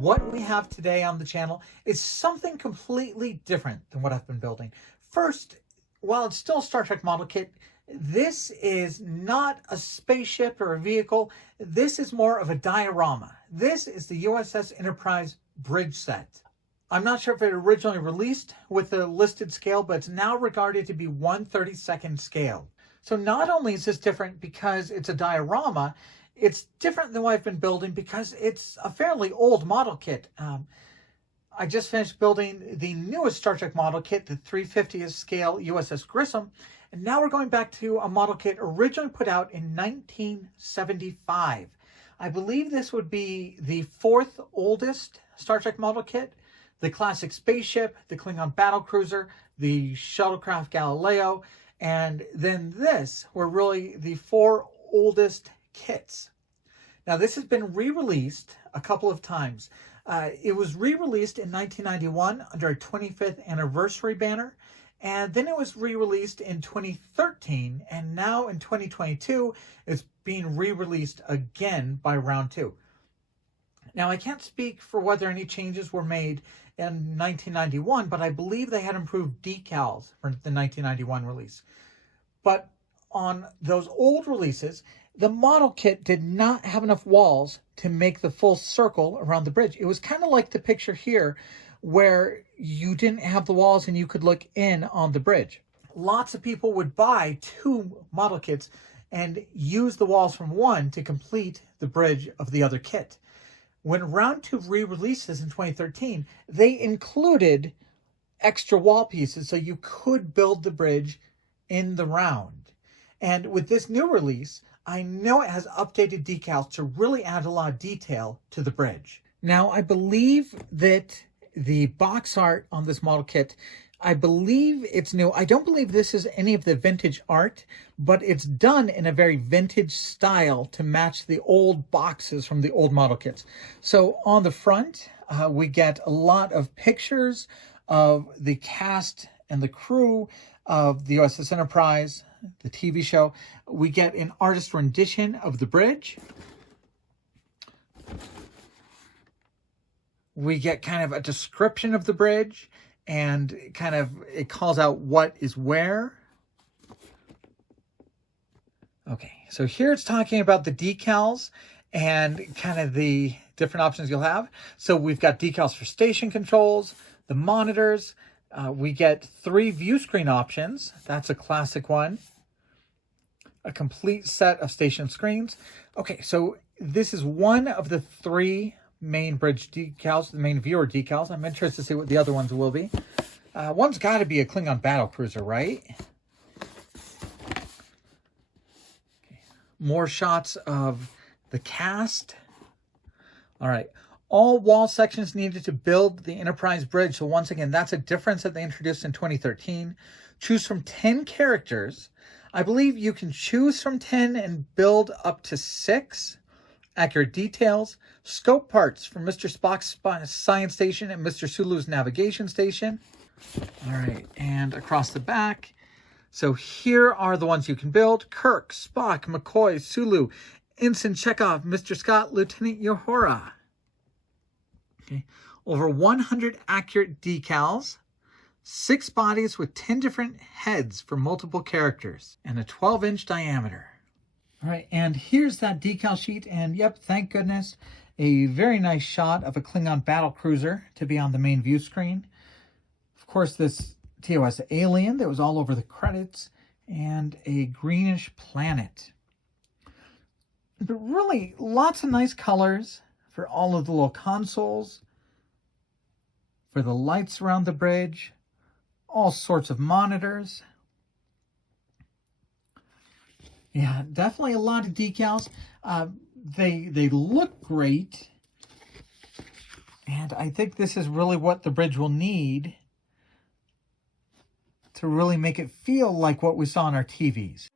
what we have today on the channel is something completely different than what I've been building. First, while it's still a Star Trek model kit, this is not a spaceship or a vehicle. This is more of a diorama. This is the USS Enterprise Bridge set. I'm not sure if it originally released with the listed scale, but it's now regarded to be 1/32nd scale. So not only is this different because it's a diorama, it's different than what I've been building because it's a fairly old model kit. I just finished building the newest Star Trek model kit, the 350th scale USS Grissom, and now we're going back to a model kit originally put out in 1975. I believe this would be the fourth oldest Star Trek model kit. The classic spaceship, the Klingon battlecruiser, the shuttlecraft Galileo, and then this were really the four oldest kits. Now this has been re-released a couple of times. It was re-released in 1991 under a 25th anniversary banner, and then it was re-released in 2013, and now in 2022 it's being re-released again by round two. Now I can't speak for whether any changes were made in 1991, but I believe they had improved decals for the 1991 release. But on those old releases, the model kit did not have enough walls to make the full circle around the bridge. It was kind of like the picture here where you didn't have the walls and you could look in on the bridge. Lots of people would buy two model kits and use the walls from one to complete the bridge of the other kit. When round two re-released this in 2013, they included extra wall pieces so you could build the bridge in the round. And with this new release, I know it has updated decals to really add a lot of detail to the bridge. Now, I believe that the box art on this model kit, I believe it's new. I don't believe this is any of the vintage art, but it's done in a very vintage style to match the old boxes from the old model kits. So on the front, we get a lot of pictures of the cast and the crew of the USS Enterprise, the TV show. We get an artist rendition of the bridge. We get kind of a description of the bridge, and kind of it calls out what is where. Okay, so here it's talking about the decals and kind of the different options you'll have. So we've got decals for station controls, the monitors. We get 3 view screen options. That's a classic one. A complete set of station screens. Okay, so this is one of the 3 main bridge decals, the main viewer decals. I'm interested to see what the other ones will be. One's got to be a Klingon battlecruiser, right? Okay. More shots of the cast. All right. All wall sections needed to build the Enterprise Bridge. So once again, that's a difference that they introduced in 2013. Choose from 10 characters. I believe you can choose from 10 and build up to 6. Accurate details, scope parts for Mr. Spock's science station and Mr. Sulu's navigation station. All right, and across the back. So here are the ones you can build. Kirk, Spock, McCoy, Sulu, Ensign Chekhov, Mr. Scott, Lieutenant Uhura. Okay. Over 100 accurate decals, 6 bodies with 10 different heads for multiple characters, and a 12-inch diameter. All right, and here's that decal sheet, and yep, thank goodness, a very nice shot of a Klingon battlecruiser to be on the main view screen. Of course, this TOS alien that was all over the credits, and a greenish planet. But really, lots of nice colors for all of the little consoles, for the lights around the bridge, all sorts of monitors. Yeah, definitely a lot of decals. They look great. And I think this is really what the bridge will need to really make it feel like what we saw on our TVs.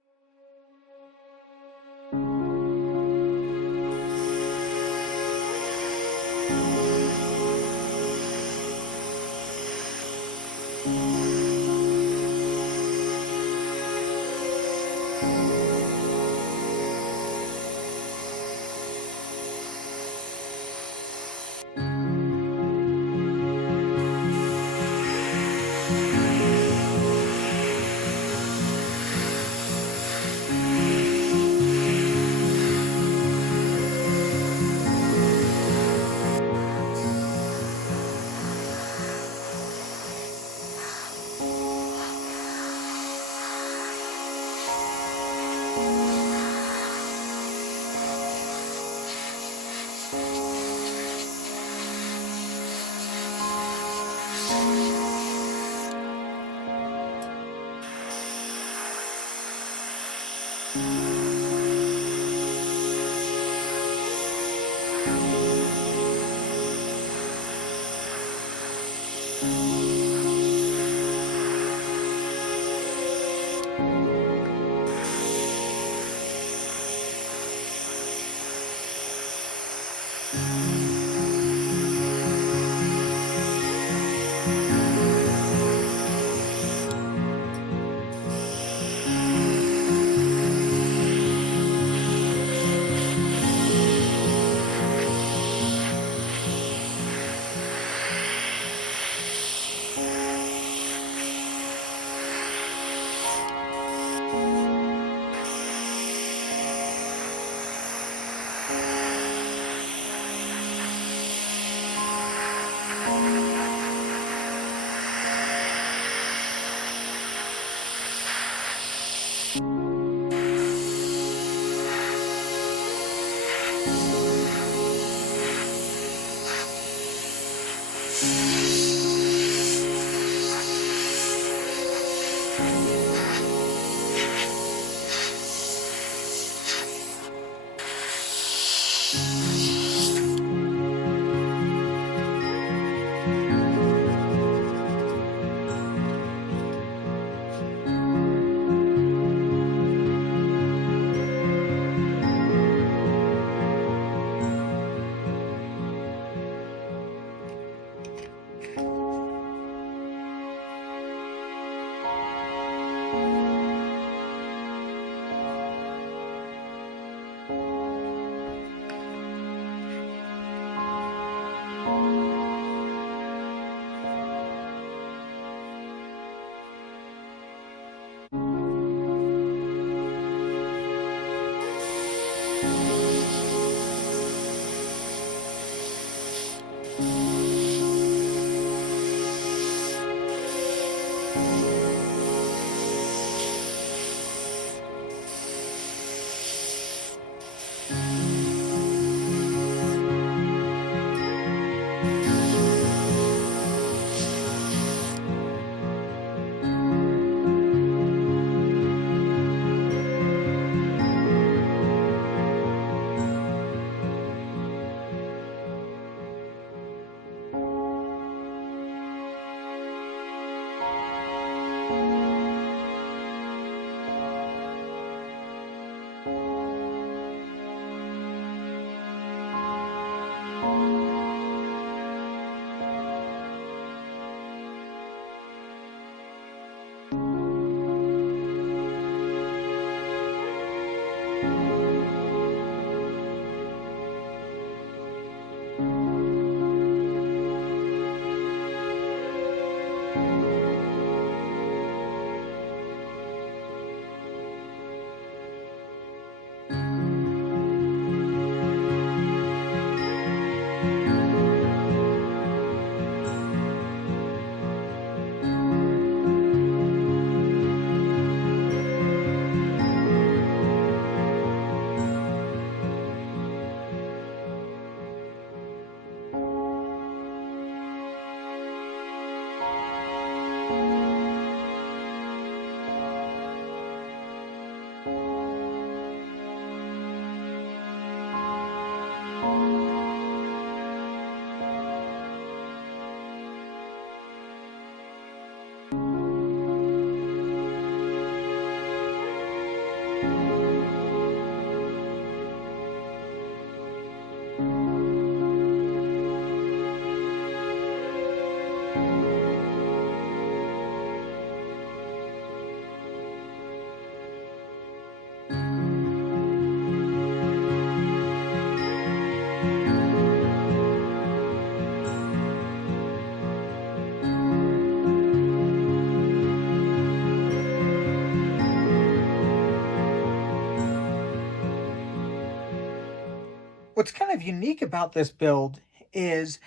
What's kind of unique about this build is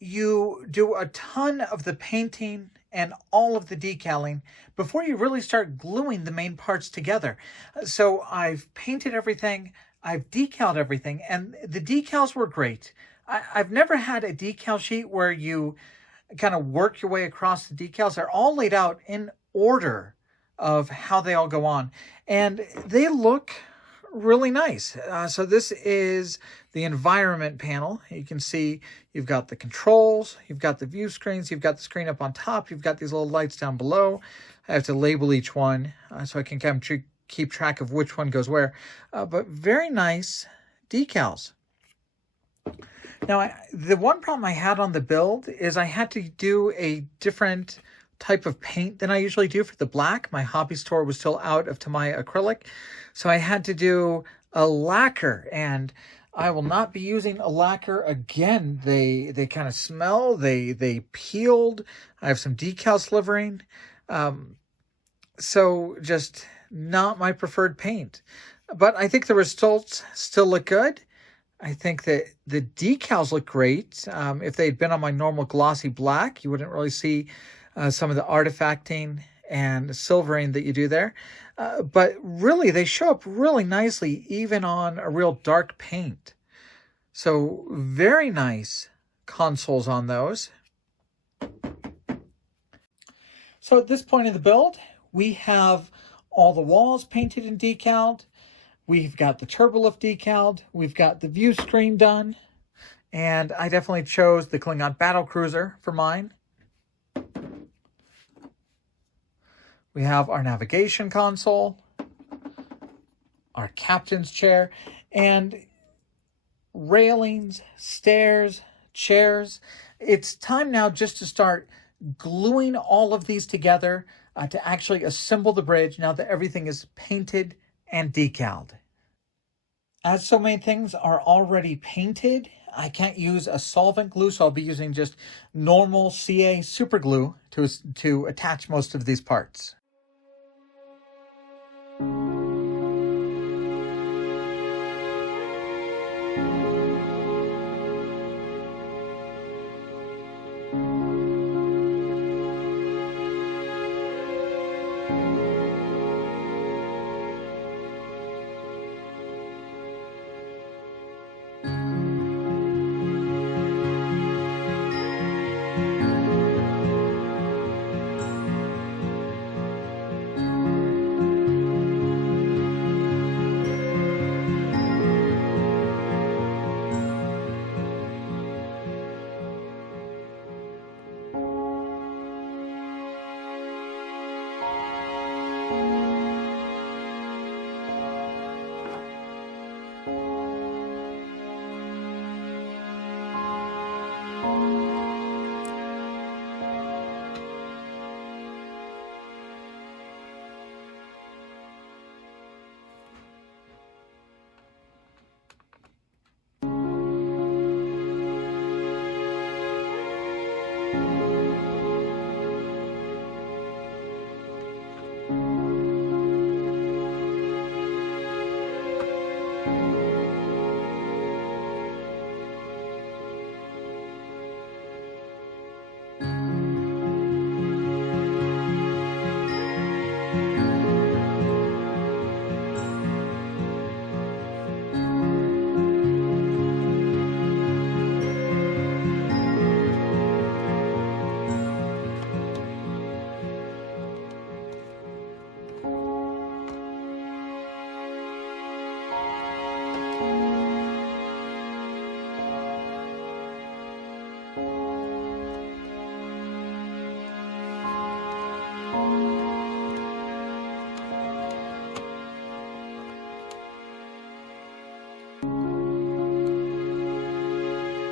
you do a ton of the painting and all of the decaling before you really start gluing the main parts together. So I've painted everything, I've decaled everything, and the decals were great. I've never had a decal sheet where you kind of work your way across the decals. They're all laid out in order of how they all go on. And they look really nice. So this is the environment panel. You can see you've got the controls, you've got the view screens, you've got the screen up on top, you've got these little lights down below. I have to label each one so I can kind of keep track of which one goes where. But very nice decals. Now, the one problem I had on the build is I had to do a different type of paint than I usually do for the black. My hobby store was still out of my acrylic, so I had to do a lacquer, and I will not be using a lacquer again. They kind of smell, they peeled. I have some decal slivering, so just not my preferred paint. But I think the results still look good. I think that the decals look great. If they'd been on my normal glossy black, you wouldn't really see some of the artifacting and silvering that you do there. But really, they show up really nicely, even on a real dark paint. So very nice consoles on those. So at this point in the build, we have all the walls painted and decaled. We've got the turbolift decaled. We've got the view screen done. And I definitely chose the Klingon battlecruiser for mine. We have our navigation console, our captain's chair, and railings, stairs, chairs. It's time now just to start gluing all of these together to actually assemble the bridge now that everything is painted and decaled. As so many things are already painted, I can't use a solvent glue, so I'll be using just normal CA super glue to attach most of these parts.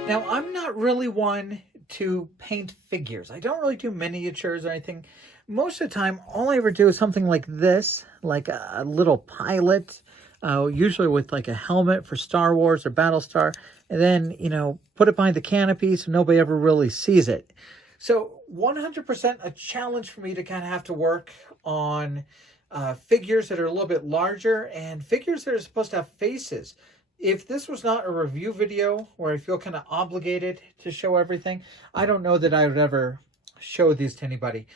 Now, I'm not really one to paint figures. I don't really do miniatures or anything. Most of the time, all I ever do is something like this, like a little pilot, usually with like a helmet for Star Wars or Battlestar, and then, you know, put it behind the canopy so nobody ever really sees it. So 100% a challenge for me to kind of have to work on figures that are a little bit larger and figures that are supposed to have faces. If this was not a review video where I feel kind of obligated to show everything, I don't know that I would ever show these to anybody.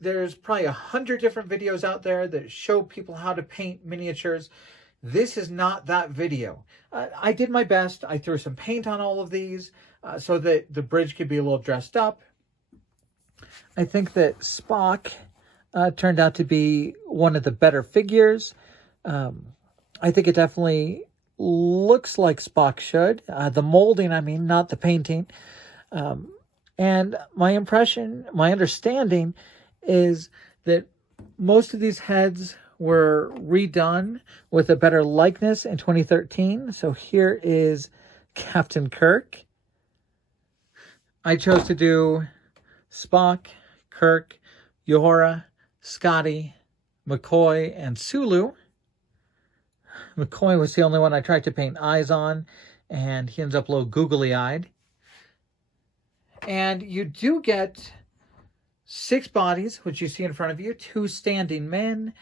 There's probably 100 different videos out there that show people how to paint miniatures. This is not that video. I did my best. I threw some paint on all of these so that the bridge could be a little dressed up. I think that Spock turned out to be one of the better figures. I think it definitely looks like Spock should. The molding, I mean, not the painting. And my understanding is that most of these heads were redone with a better likeness in 2013. So here is Captain Kirk. I chose to do Spock, Kirk, Uhura, Scotty, McCoy, and Sulu. McCoy was the only one I tried to paint eyes on, and he ends up a little googly-eyed. And you do get 6 bodies, which you see in front of you, 2 standing men,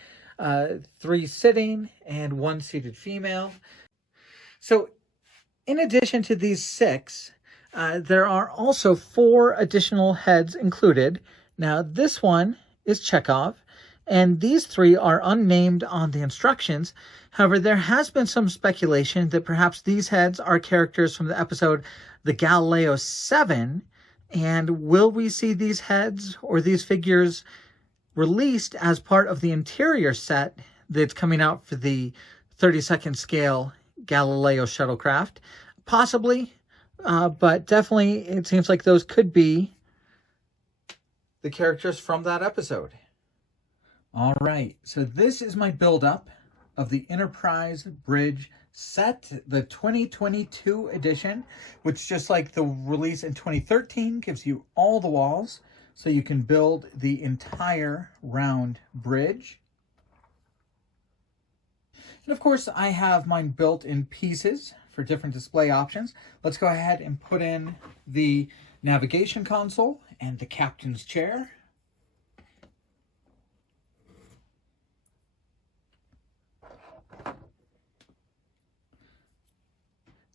3 sitting, and 1 seated female. So in addition to these 6, there are also 4 additional heads included. Now this one is Chekhov, and these 3 are unnamed on the instructions. However, there has been some speculation that perhaps these heads are characters from the episode The Galileo 7, and will we see these heads or these figures released as part of the interior set that's coming out for the 32nd scale Galileo shuttlecraft? Possibly, but definitely it seems like those could be the characters from that episode. All right, so this is my build-up of the Enterprise Bridge set, the 2022 edition, which, just like the release in 2013, gives you all the walls so you can build the entire round bridge. And of course, I have mine built in pieces for different display options. Let's go ahead and put in the navigation console and the captain's chair.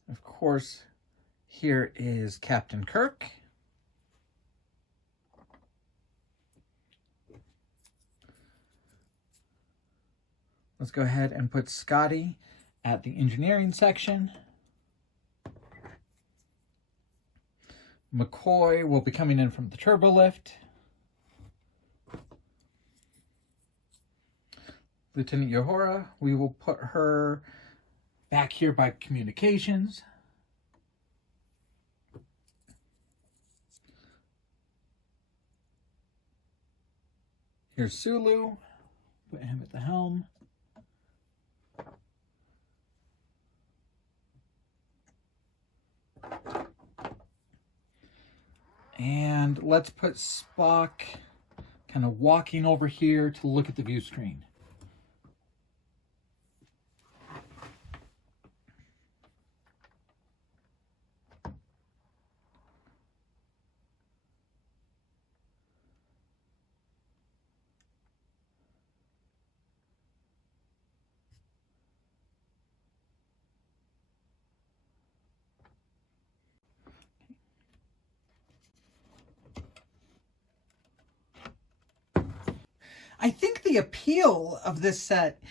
Of course, here is Captain Kirk. Let's go ahead and put Scotty at the engineering section. McCoy will be coming in from the turbo lift. Lieutenant Uhura, we will put her back here by communications. Here's Sulu. Put him at the helm. And let's put Spock kind of walking over here to look at the view screen. I think the appeal of this set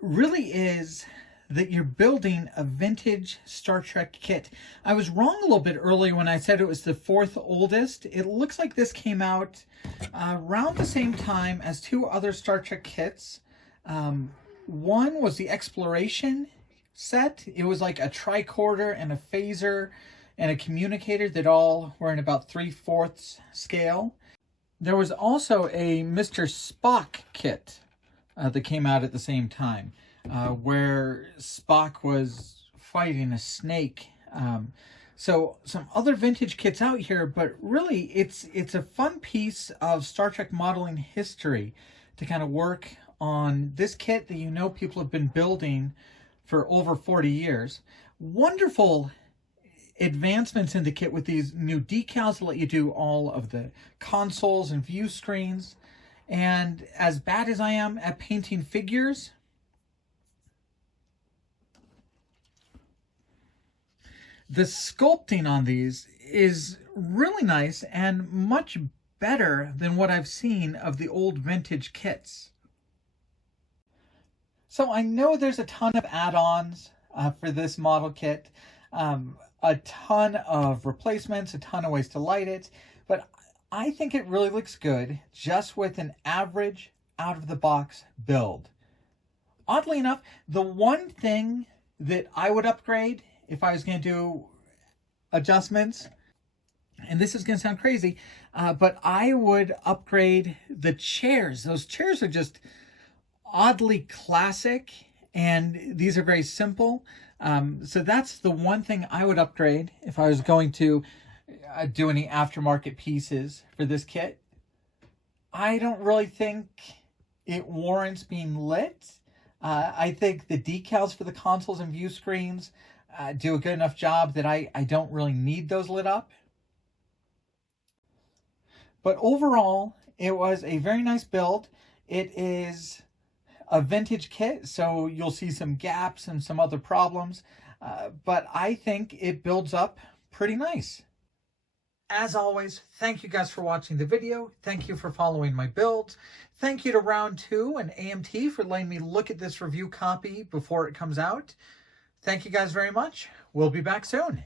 really is that you're building a vintage Star Trek kit. I was wrong a little bit earlier when I said it was the 4th oldest. It looks like this came out around the same time as 2 other Star Trek kits. One was the Exploration set. It was like a tricorder and a phaser and a communicator that all were in about 3/4 scale. There was also a Mr. Spock kit that came out at the same time, where Spock was fighting a snake. So some other vintage kits out here, but really it's a fun piece of Star Trek modeling history to kind of work on this kit that you know people have been building for over 40 years. Wonderful advancements in the kit with these new decals that let you do all of the consoles and view screens. And as bad as I am at painting figures, the sculpting on these is really nice and much better than what I've seen of the old vintage kits. So I know there's a ton of add-ons for this model kit. A ton of replacements, a ton of ways to light it, but I think it really looks good just with an average out-of-the-box build. Oddly enough, the one thing that I would upgrade if I was going to do adjustments, and this is going to sound crazy, but I would upgrade the chairs. Those chairs are just oddly classic, and these are very simple. So that's the one thing I would upgrade if I was going to do any aftermarket pieces for this kit. I don't really think it warrants being lit. I think the decals for the consoles and view screens do a good enough job that I don't really need those lit up. But overall, it was a very nice build. It is a vintage kit, so you'll see some gaps and some other problems, but I think it builds up pretty nice. As always, thank you guys for watching the video. Thank you for following my builds. Thank you to Round 2 and AMT for letting me look at this review copy before it comes out. Thank you guys very much. We'll be back soon.